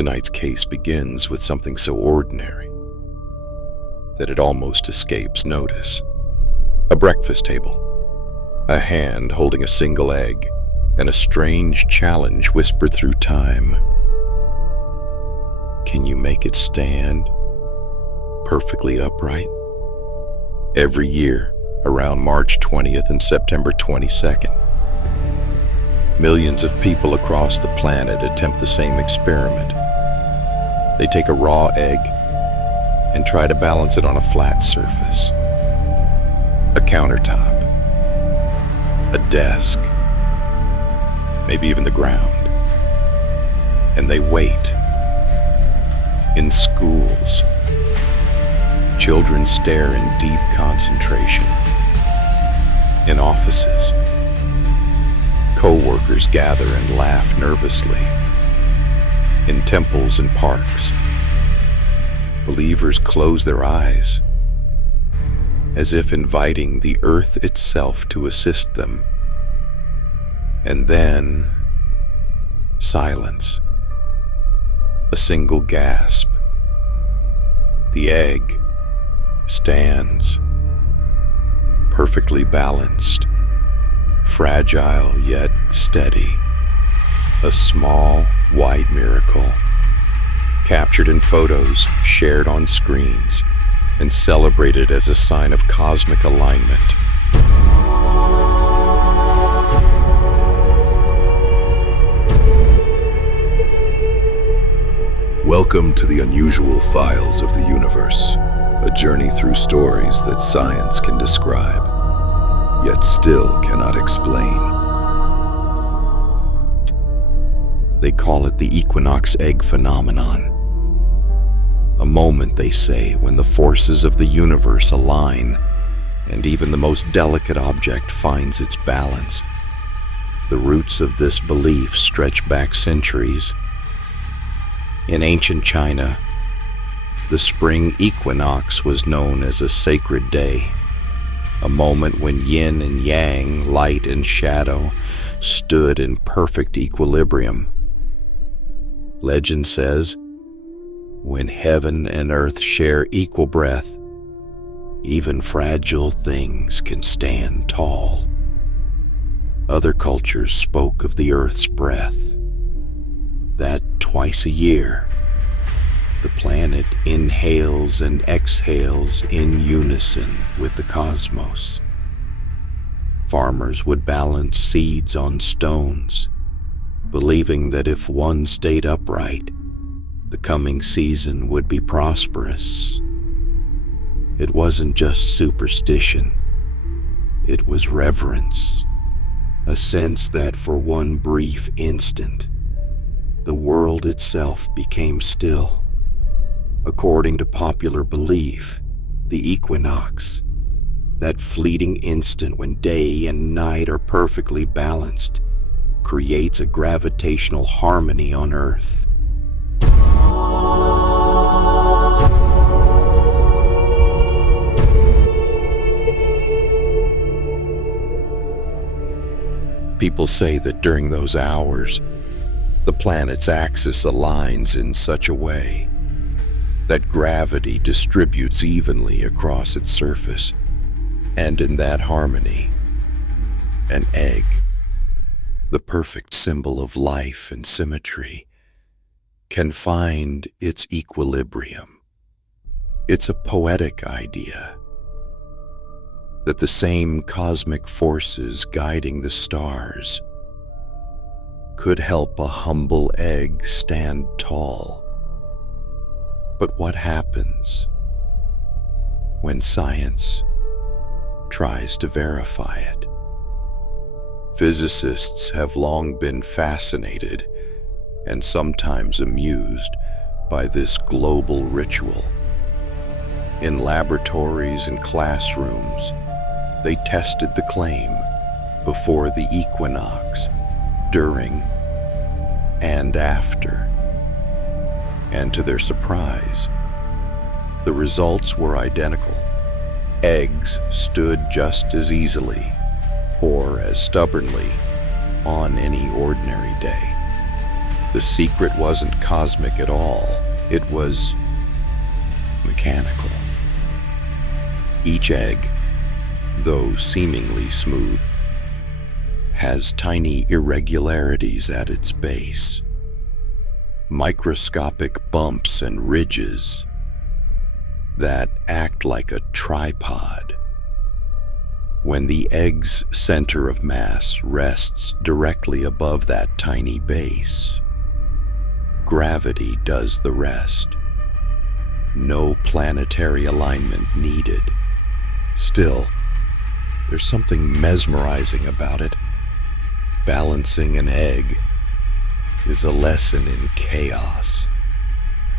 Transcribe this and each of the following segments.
Tonight's case begins with something so ordinary that it almost escapes notice. A breakfast table, a hand holding a single egg, and a strange challenge whispered through time. Can you make it stand perfectly upright? Every year, around March 20th and September 22nd, millions of people across the planet attempt the same experiment. They take a raw egg and try to balance it on a flat surface, a countertop, a desk, maybe even the ground. And they wait. In schools, children stare in deep concentration. In offices, co-workers gather and laugh nervously. In temples and parks, believers close their eyes, as if inviting the earth itself to assist them. And then, silence. A single gasp. The egg stands, perfectly balanced, fragile yet steady. A small, white miracle, captured in photos, shared on screens, and celebrated as a sign of cosmic alignment. Welcome to the unusual files of the universe, a journey through stories that science can describe, yet still cannot explain. They call it the Equinox egg phenomenon. A moment, they say, when the forces of the universe align and even the most delicate object finds its balance. The roots of this belief stretch back centuries. In ancient China, the spring equinox was known as a sacred day, a moment when yin and yang, light and shadow, stood in perfect equilibrium. Legend says, when heaven and earth share equal breath, even fragile things can stand tall. Other cultures spoke of the earth's breath, that twice a year, the planet inhales and exhales in unison with the cosmos. Farmers would balance seeds on stones, believing that if one stayed upright, the coming season would be prosperous. It wasn't just superstition, it was reverence, a sense that for one brief instant, the world itself became still. According to popular belief, the equinox, that fleeting instant when day and night are perfectly balanced, creates a gravitational harmony on Earth. People say that during those hours, the planet's axis aligns in such a way that gravity distributes evenly across its surface, and in that harmony, an egg, the perfect symbol of life and symmetry, can find its equilibrium. It's a poetic idea that the same cosmic forces guiding the stars could help a humble egg stand tall. But what happens when science tries to verify it? Physicists have long been fascinated and sometimes amused by this global ritual. In laboratories and classrooms, they tested the claim before the equinox, during, and after. And to their surprise, the results were identical. Eggs stood just as easily, or as stubbornly, on any ordinary day. The secret wasn't cosmic at all. It was mechanical. Each egg, though seemingly smooth, has tiny irregularities at its base, microscopic bumps and ridges that act like a tripod. When the egg's center of mass rests directly above that tiny base, gravity does the rest. No planetary alignment needed. Still, there's something mesmerizing about it. Balancing an egg is a lesson in chaos.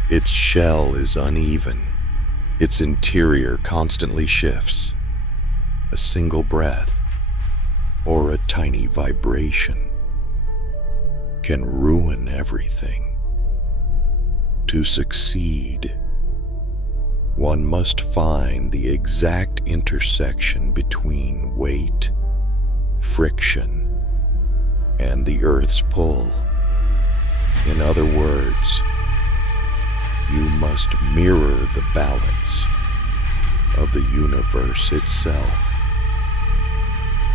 Its shell is uneven. Its interior constantly shifts. A single breath or a tiny vibration can ruin everything. To succeed, one must find the exact intersection between weight, friction, and the Earth's pull. In other words, you must mirror the balance of the universe itself.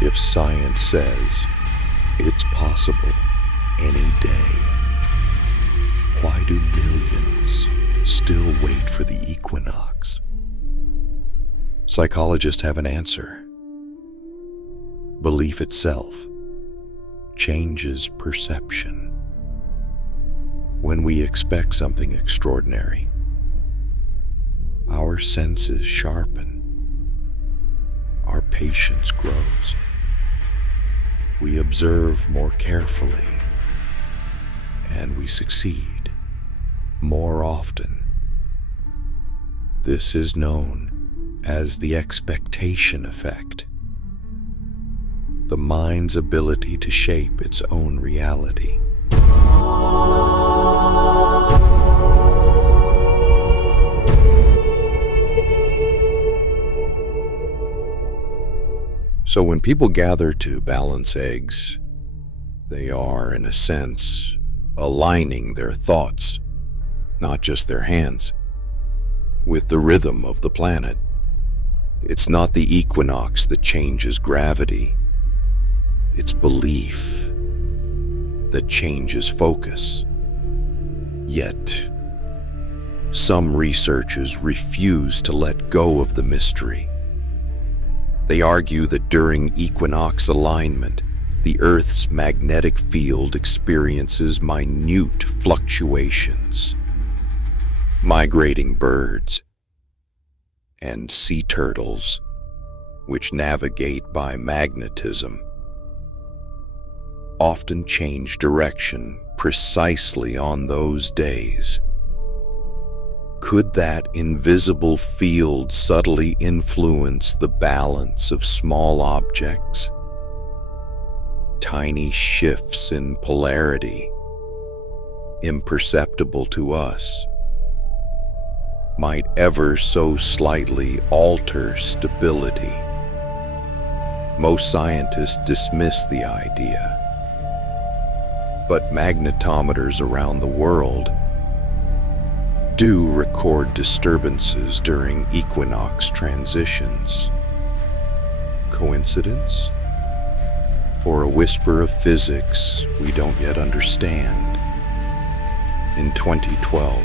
If science says it's possible any day, why do millions still wait for the equinox? Psychologists have an answer. Belief itself changes perception. When we expect something extraordinary, our senses sharpen. Our patience grows. We observe more carefully, and we succeed more often. This is known as the expectation effect, the mind's ability to shape its own reality. So when people gather to balance eggs, they are, in a sense, aligning their thoughts, not just their hands, with the rhythm of the planet. It's not the equinox that changes gravity. It's belief that changes focus. Yet, some researchers refuse to let go of the mystery. They argue that during equinox alignment, the Earth's magnetic field experiences minute fluctuations. Migrating birds and sea turtles, which navigate by magnetism, often change direction precisely on those days. Could that invisible field subtly influence the balance of small objects? Tiny shifts in polarity, imperceptible to us, might ever so slightly alter stability. Most scientists dismiss the idea, but magnetometers around the world do record disturbances during equinox transitions. Coincidence? Or a whisper of physics we don't yet understand? In 2012,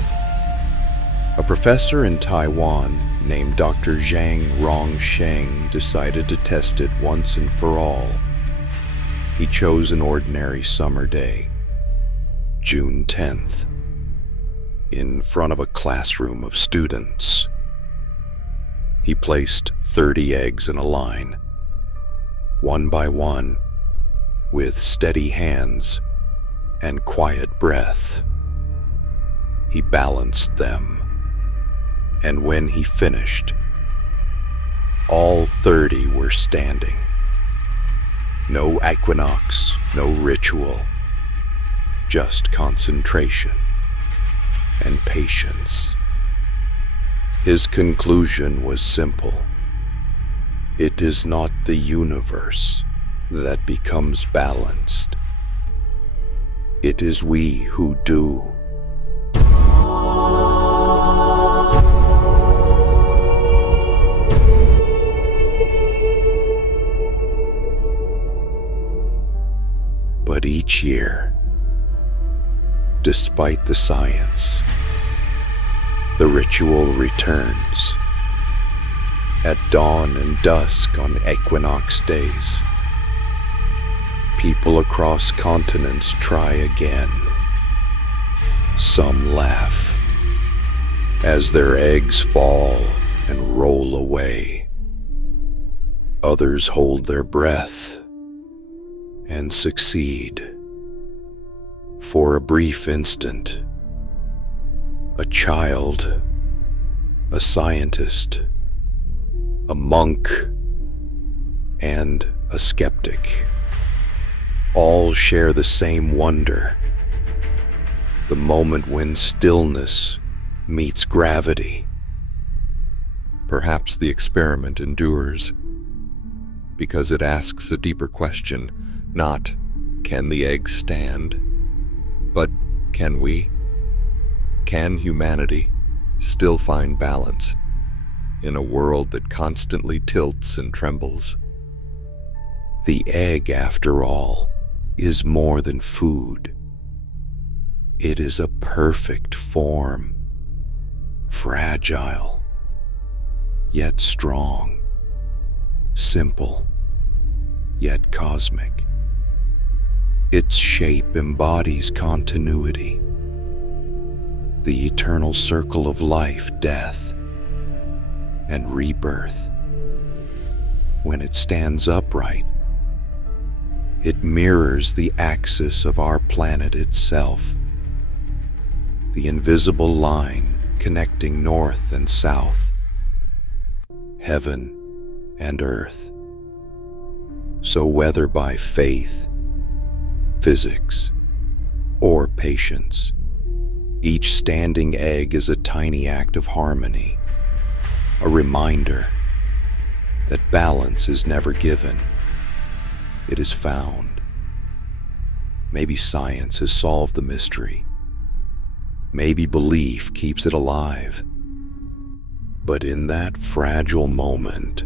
a professor in Taiwan named Dr. Zhang Rongsheng decided to test it once and for all. He chose an ordinary summer day, June 10th, in front of a classroom of students. He placed 30 eggs in a line, one by one, with steady hands and quiet breath. He balanced them, and when he finished, all 30 were standing. No equinox, no ritual, just concentration and patience. His conclusion was simple. It is not the universe that becomes balanced. It is we who do. But each year, despite the science, the ritual returns. At dawn and dusk on equinox days, people across continents try again. Some laugh as their eggs fall and roll away. Others hold their breath and succeed. For a brief instant, a child, a scientist, a monk, and a skeptic all share the same wonder. The moment when stillness meets gravity. Perhaps the experiment endures because it asks a deeper question, not can the egg stand, but can we? Can humanity still find balance in a world that constantly tilts and trembles? The egg, after all, is more than food. It is a perfect form, fragile, yet strong, simple, yet cosmic. Its shape embodies continuity, the eternal circle of life, death, and rebirth. When it stands upright, it mirrors the axis of our planet itself, the invisible line connecting north and south, heaven and earth. So whether by faith, physics, or patience, each standing egg is a tiny act of harmony, a reminder that balance is never given, it is found. Maybe science has solved the mystery. Maybe belief keeps it alive. But in that fragile moment,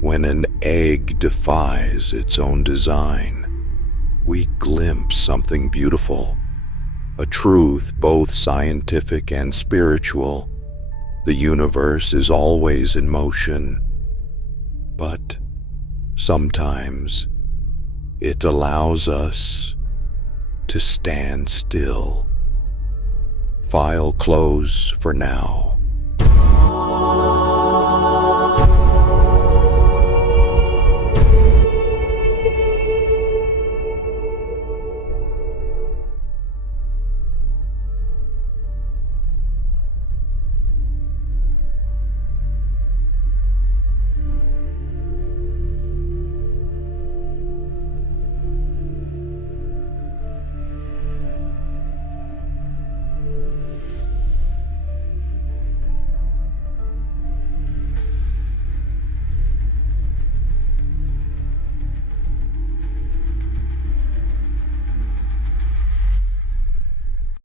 when an egg defies its own design, we glimpse something beautiful, a truth both scientific and spiritual. The universe is always in motion, but sometimes it allows us to stand still. File close for now.